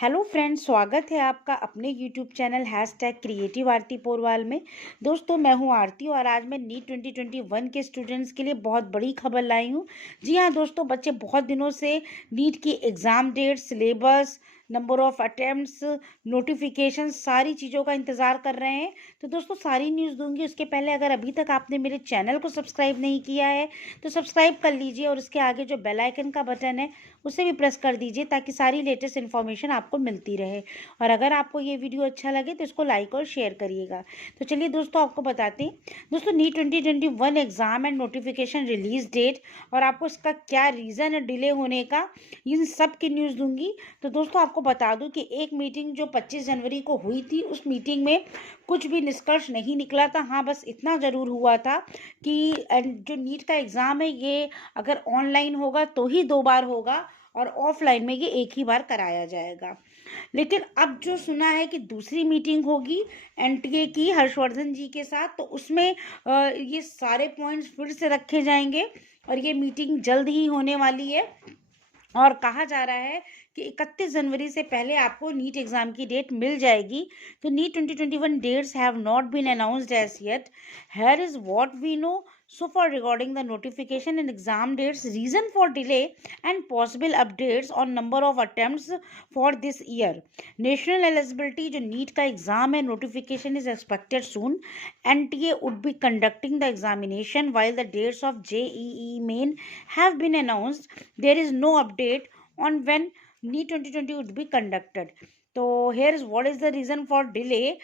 Hello friends, स्वागत है आपका अपने यूट्यूब चैनल #क्रिएटिव आरती पोरवाल में। दोस्तों, मैं हूं आरती और आज मैं नीट 2021 के स्टूडेंट्स के लिए बहुत बड़ी खबर लाई हूं। जी हां दोस्तों, बच्चे बहुत दिनों से नीट की exam date, syllabus, number of attempts, notification सारी चीज़ों का इंतज़ार कर रहे हैं। तो दोस्तों, सारी न्यूज़ दूंगी। उसके पहले अगर अभी तक आपने मेरे चैनल को सब्सक्राइब नहीं किया है तो सब्सक्राइब कर लीजिए और उसके आगे जो बेल आइकन का बटन है उसे भी प्रेस कर दीजिए ताकि सारी लेटेस्ट इन्फॉर्मेशन आपको मिलती रहे। और अगर आपको ये वीडियो अच्छा लगे तो इसको लाइक और शेयर करिएगा। तो चलिए दोस्तों, आपको बताते हैं। दोस्तों, NEET 2021 exam and notification release date और आपको इसका क्या रीज़न है डिले होने का, इन सब की न्यूज़ दूंगी। तो दोस्तों, आपको बता दूं कि एक मीटिंग जो 25 जनवरी को हुई थी, उस मीटिंग में कुछ भी निष्कर्ष नहीं निकला था। हाँ, बस इतना ज़रूर हुआ था कि जो नीट का एग्ज़ाम है ये अगर ऑनलाइन होगा तो ही 2 बार होगा और ऑफलाइन में ये एक ही बार कराया जाएगा। लेकिन अब जो सुना है कि दूसरी मीटिंग होगी एनटीए की हर्षवर्धन जी के साथ, तो उसमें ये सारे पॉइंट्स फिर से रखे जाएंगे और ये मीटिंग जल्द ही होने वाली है। और कहा जा रहा है कि 31 जनवरी से पहले आपको नीट एग्ज़ाम की डेट मिल जाएगी। तो NEET 2021 dates have not been announced as yet. Here is what we know so far regarding the notification and exam dates, reason for delay and possible updates on number of attempts for this year. National eligibility जो NEET का exam है, notification is expected soon. NTA would be conducting the examination while the dates of JEE main have been announced. There is no update on when NEET 2020 would be conducted. So here is what is the reason for delay.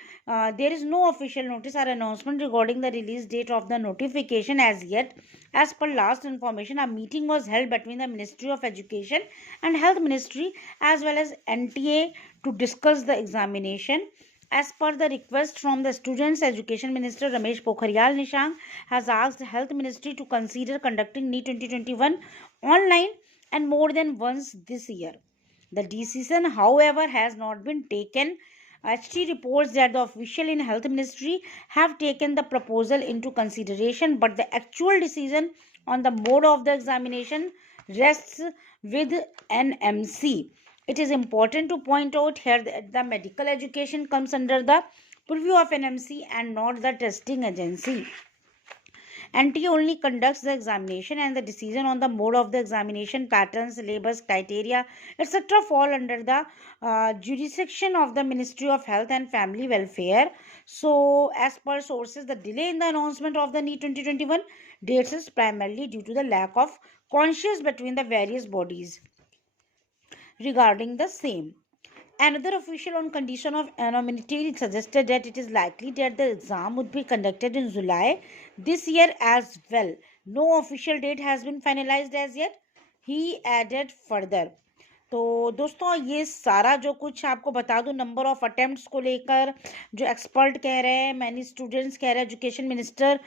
There is no official notice or announcement regarding the release date of the notification as yet. As per last information, a meeting was held between the Ministry of Education and Health Ministry as well as NTA to discuss the examination. As per the request from the students, Education Minister Ramesh Pokhriyal Nishank has asked Health Ministry to consider conducting NEET 2021 online and more than once this year. The decision, however, has not been taken. HT reports that the official in Health Ministry have taken the proposal into consideration, but the actual decision on the mode of the examination rests with NMC. It is important to point out here that the medical education comes under the purview of NMC and not the testing agency. NTA only conducts the examination and the decision on the mode of the examination, pattern, syllabus, criteria, etc. fall under the jurisdiction of the Ministry of Health and Family Welfare. So, as per sources, the delay in the announcement of the NEET 2021 dates is primarily due to the lack of conscience between the various bodies regarding the same. Another official on condition of anonymity suggested that it is likely that the exam would be conducted in July this year as well. No official date has been finalized as yet, he added further. तो दोस्तों, ये सारा जो कुछ आपको बता दूं number of attempts को लेकर, जो एक्सपर्ट कह रहे हैं, मैनी स्टूडेंट्स कह रहे हैं, education minister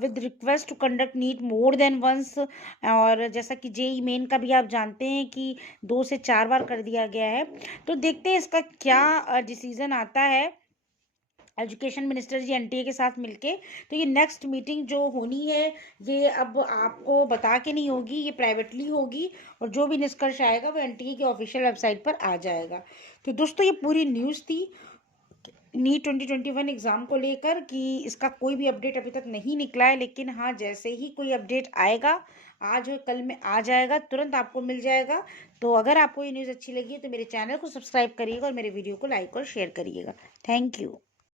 with request to conduct NEET more than once, और जैसा कि जेई मेन का भी आप जानते हैं कि 2 से 4 बार कर दिया गया है। तो देखते हैं इसका क्या डिसीजन आता है एजुकेशन मिनिस्टर जी एनटीए के साथ मिलके। तो ये नेक्स्ट मीटिंग जो होनी है ये अब आपको बता के नहीं होगी, ये प्राइवेटली होगी और जो भी निष्कर्ष आएगा वो एनटीए की ऑफिशियल वेबसाइट पर आ जाएगा। तो दोस्तों, ये पूरी न्यूज़ थी नीट 2021 एग्ज़ाम को लेकर कि इसका कोई भी अपडेट अभी तक नहीं निकला है। लेकिन हाँ, जैसे ही कोई अपडेट आएगा, आज और कल में आ जाएगा, तुरंत आपको मिल जाएगा। तो अगर आपको ये न्यूज़ अच्छी लगी है तो मेरे चैनल को सब्सक्राइब करिएगा और मेरे वीडियो को लाइक और शेयर करिएगा। Thank you.